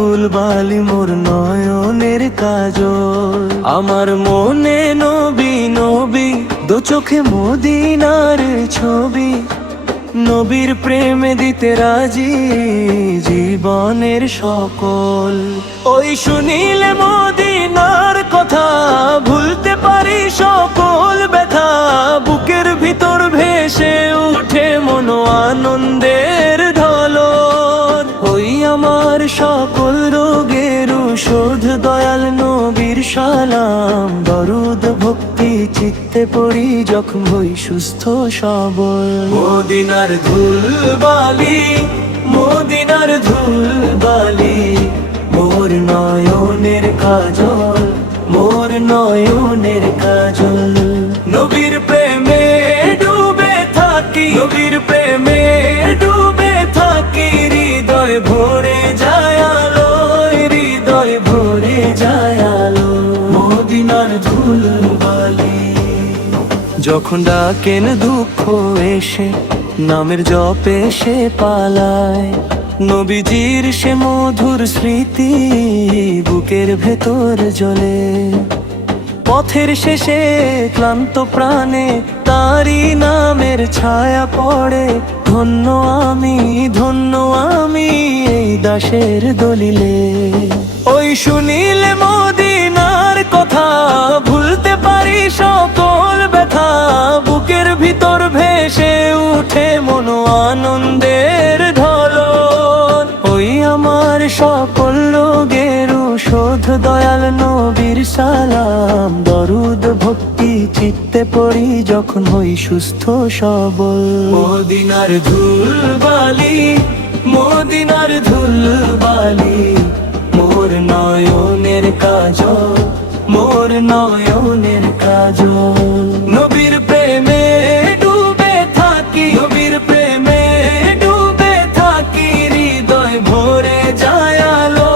ধুল বালি মোর নয়নের কাজল। আমার মনে নবী নবী দু চোখে মদিনার ছবি, নবীর প্রেমে দিতে রাজি জীবনের সকল। ওই শুনিলে মদিনার কথা ভুলতে পারি সকল ব্যথা, বুকের ভিতর ভেসে উঠে মন আনন্দের ঢলন। ওই আমার সকল রোগের ঔষধ দয়াল নবীর সালাম, দরুদ ভক্তি চিত্তে পড়ি যখন হই সুস্থ সবল। মদিনার ধুল বালি, মদিনার ধুল বালি, মোর নয়নের কাজল, মোর নয়নের কাজল। নবীর প্রেমে ডুবে থাকি, নবীর প্রেমে ডুবে থাকি, হৃদয় ভরে যায় আলো, হৃদয় ভরে যায় আলো। মদিনার ধুল বালি। যখন ডাকেন দুঃখ এসে নামের জপে সে পালায়, নবীজির সে মধুর স্মৃতি বুকের ভেতর জ্বলে। পথের শেষে ক্লান্ত প্রাণে তারি নামের ছায়া পড়ে, ধন্য আমি, ধন্য আমি এই দাসের দলিলে। ওই শুনিলে মদিনার কথা ভুলতে পারি সকল ব্যথা, বুকের ভিতর ভেসে উঠে মন আনন্দের ঢলন। ওই আমার সকল রোগের ঔষধ দয়াল নবীর সালাম, দরুদ ভক্তি চিত্তে পড়ি যখন হই সুস্থ সবল। মদিনার ধুল বালি, মদিনার ধুল বালি, মোর নয়নের কাজল, মোর নয়নের কাজল। নবীর প্রেমে ডুবে থাকি, নবীর প্রেমে ডুবে থাকি, হৃদয় ভরে যায় আলো,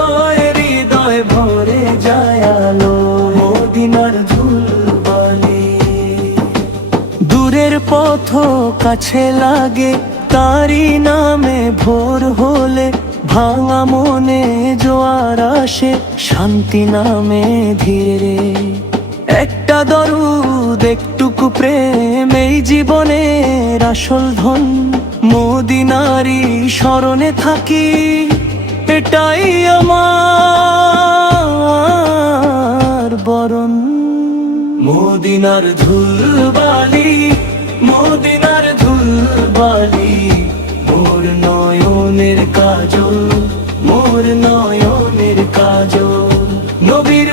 হৃদয় ভরে যায় আলো। মদিনার ধুল বালি। দূরের পথ কাছে লাগে তারি নামে ভোর হলে, ভাঙা মনে জোয়ার আসে শান্তি নামে ধীরে। একটা দরুদ একটুকু প্রেম এই জীবনের আসল ধন, মদিনারি স্মরণে থাকি এটাই আমার বরণ। মদিনার ধুল বালি, মদিনার ধুল বালি, মোর নয়নের কাজল, মোর নয়নের কাজল। নবীর